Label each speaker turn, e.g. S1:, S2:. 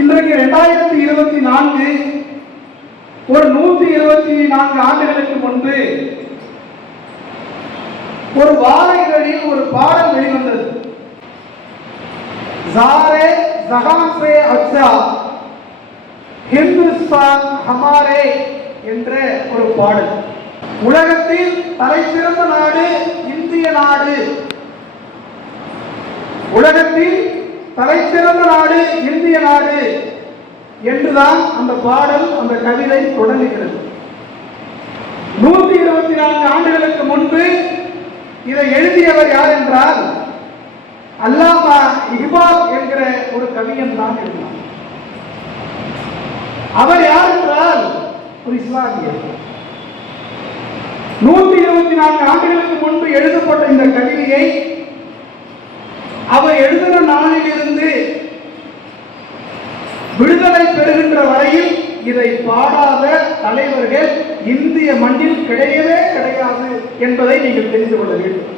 S1: இன்றைக்கு ரெண்டாயிரத்தி இருபத்தி நான்கு ஒரு நூத்தி இருபத்தி நான்கு ஆண்டுகளுக்கு முன்பு ஒரு வார இதழில் ஒரு பாடல் வெளிவந்தது. ஜாரே ஜஹான் அச்சா ஹிந்துஸ்தான் ஹமாரே என்ற ஒரு பாடல். உலகத்தில் தலைசிறந்த நாடு இந்திய நாடு. உலகத்தில் தலைசிறந்த நாடு இந்திய நாடு என்றுதான் அந்த பாடல் அந்த கவிதை தொடங்குகிறது. நூத்தி இருபத்தி நான்கு ஆண்டுகளுக்கு முன்பு இதை எழுதியவர் யார் என்றால் அல்லாமா இஹ்பாப் என்கிற ஒரு கவிஞன் தான் இருந்தார் அவர் யார் என்றால் ஒரு இஸ்லாமியர் நூத்தி இருபத்தி நான்கு ஆண்டுகளுக்கு முன்பு எழுதப்பட்ட இந்த கவிதையை அவர் எழுதின நாளிலிருந்து விடுதலை பெறுகின்ற வரையில் இதை பாடாத தலைவர்கள் இந்திய மண்ணில் கிடையவே கிடையாது என்பதை நீங்கள் தெரிந்து கொள்ள வேண்டும்.